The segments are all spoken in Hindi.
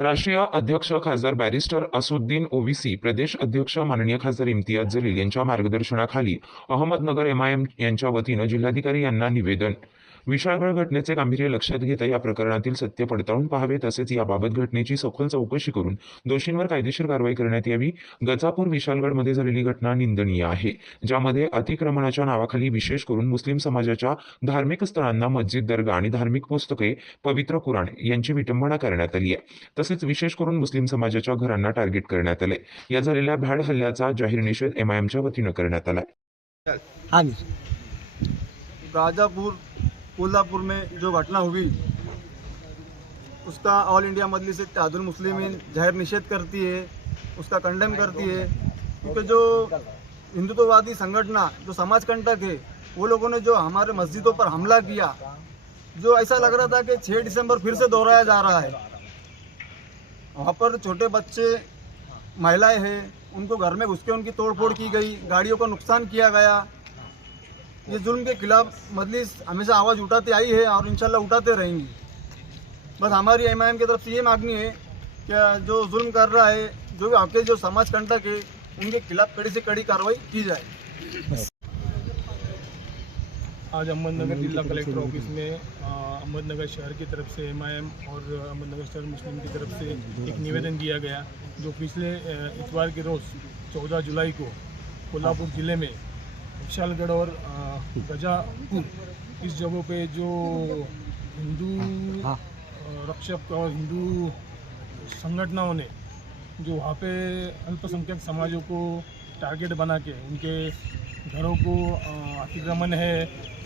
राष्ट्रीय अध्यक्ष खासदार बॅरिस्टर असुद्दीन ओवीसी प्रदेश अध्यक्ष माननीय खासदार इम्तियाज जलील यांच्या मार्गदर्शनाखाली अहमदनगर एमआयएम यांच्या वतीनं जिल्हाधिकारी यांना निवेदन विशाळगड घटनेचे गांभीर्य लक्षात घेता या प्रकरणातील सत्य पडताळून पाहावे तसेच याबाबत घटनेची सखोल चौकशी करून दोषींवर कायदेशीर कारवाई करण्यात यावी. गजापूर विशालगडमध्ये झालेली घटना निंदनीय आहे ज्यामध्ये अतिक्रमणाच्या नावाखाली विशेष करून मुस्लिम समाजाच्या धार्मिक स्थळांना मस्जिद दर्गा आणि धार्मिक पुस्तके पवित्र कुराण यांची विटंबना करण्यात आली आहे. तसेच विशेष करून मुस्लिम समाजाच्या घरांना टार्गेट करण्यात आले. या झालेल्या भ्याड हल्ल्याचा जाहीर निषेध एमआयएमच्या वतीनं करण्यात आला जी. गाज़ापुर कोल्हापुर में जो घटना हुई, उसका ऑल इंडिया मजलिस इत्तेहादुल मुस्लिमीन ज़ाहिर निषेध करती है, उसका कंडेम करती है, क्योंकि जो हिंदुत्ववादी संगठना, जो समाज कंटक है, वो लोगों ने जो हमारे मस्जिदों पर हमला किया, जो ऐसा लग रहा था कि 6 दिसंबर फिर से दोहराया जा रहा है। वहाँ पर छोटे बच्चे, महिलाएँ हैं, उनको घर में घुस के उनकी तोड़फोड़ की गई, गाड़ियों का नुकसान किया गया ये जुल्म के खिलाफ मजलिस हमेशा आवाज़ उठाते आई है और इंशाल्लाह उठाते रहेंगी। बस हमारी एम आई एम की तरफ़ से ये मांगनी है कि जो जुल्म कर रहा है, जो भी आपके जो समाज कंटक है, उनके खिलाफ कड़ी से कड़ी कार्रवाई की जाए। आज अहमदनगर जिला कलेक्टर ऑफ़िस में अहमदनगर शहर की तरफ़ से एमआईएम और अहमदनगर शहर मुस्लिम की तरफ़ से एक निवेदन दिया गया, जो पिछले इतवार के रोज़ 14 जुलाई को कोल्हापुर ज़िले में विशालगढ़ और गजापुर इस जगहों पे जो हिंदू हाँ। रक्षक और हिंदू संगठनों ने जो वहाँ पे अल्पसंख्यक समाजों को टारगेट बना के उनके घरों को अतिक्रमण है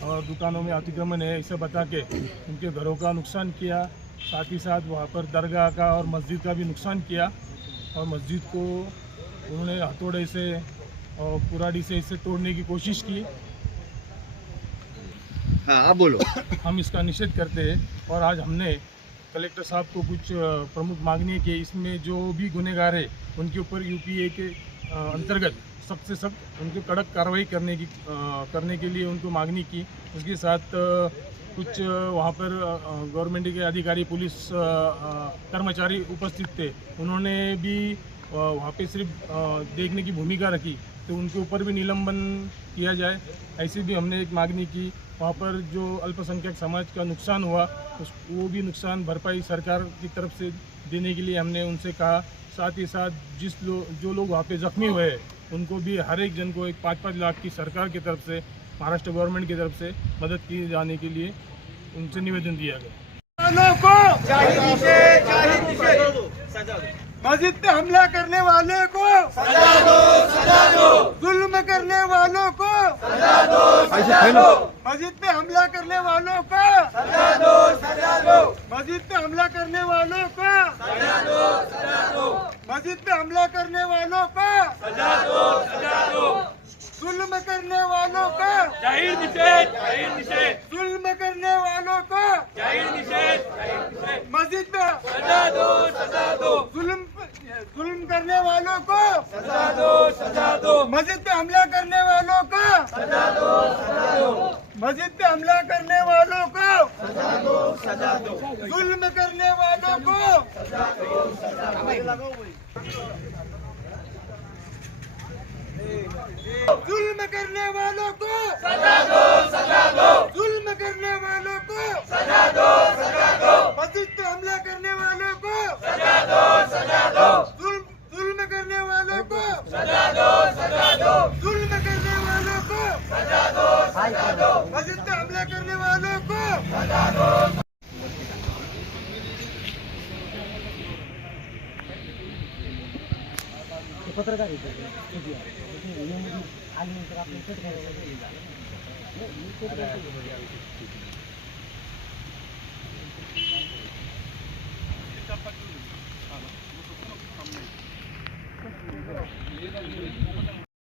और दुकानों में अतिक्रमण है इसे बता के उनके घरों का नुकसान किया। साथ ही साथ वहाँ पर दरगाह का और मस्जिद का भी नुकसान किया और मस्जिद को उन्होंने हथौड़े से और कुराड़ी से इसे तोड़ने की कोशिश की। हाँ आप बोलो। हम इसका निषेध करते हैं और आज हमने कलेक्टर साहब को कुछ प्रमुख मांगनी है कि इसमें जो भी गुनहगार है उनके ऊपर यूपीए के अंतर्गत सख्त से सख्त उनकी कड़क कार्रवाई करने की करने के लिए उनको मांगनी की। उसके साथ कुछ वहाँ पर गवर्नमेंट के अधिकारी पुलिस कर्मचारी उपस्थित थे। उन्होंने भी वहाँ पे सिर्फ़ देखने की भूमिका रखी तो उनके ऊपर भी निलंबन किया जाए, ऐसी भी हमने एक मांगनी की। वहाँ पर जो अल्पसंख्यक समाज का नुकसान हुआ, उस, वो भी नुकसान भरपाई सरकार की तरफ़ से देने के लिए हमने उनसे कहा। साथ ही साथ जिस लोग जो लोग वहाँ पे जख्मी हुए हैं, उनको भी हर एक जन को एक पाँच पाँच लाख की सरकार की तरफ़ से, महाराष्ट्र गवर्नमेंट की तरफ़ से मदद की जाने के लिए उनसे निवेदन दिया गया। को मस्जिद पे हमला करने वाले को सजा दो सजा दो। जुल्म करने वालों को सजा दो सजा दो। मस्जिद पे हमला करने वालों को सजा दो सजा दो। मस्जिद पे हमला करने वालों को सजा दो सजा दो। मस्जिद पे हमला करने वालों को सजा दो सजा दो। जुल्म करने वालों को ज़ाहिर निषेध ज़ाहिर निषेध। जुल्म करने वालों को ज़ाहिर निषेध मस्जिद पे सजा दो सजा दो जुल्म जुल्म करने वालों को सजा दो सजा दो मस्जिद पे हमला करने वालों को सजा दो सजा दो। मस्जिद पे हमला करने वालों को सजा दो सजा दो। जुल्म करने वालों को सजा दो सजा दो। जुल्म करने वालों को सजा दो सजा दो जुल्म करने वालों को सजा दो सजा दो मस्जिद पे हमला करने वालों को सजा दो सजा दो जुल्म जुल्म करने वालों को सजा दो सजा दो जुल्म करने वालों को सजा दो सजा पे हमला करने वालों को। पत्रकार आल्यानंतर आपल्याला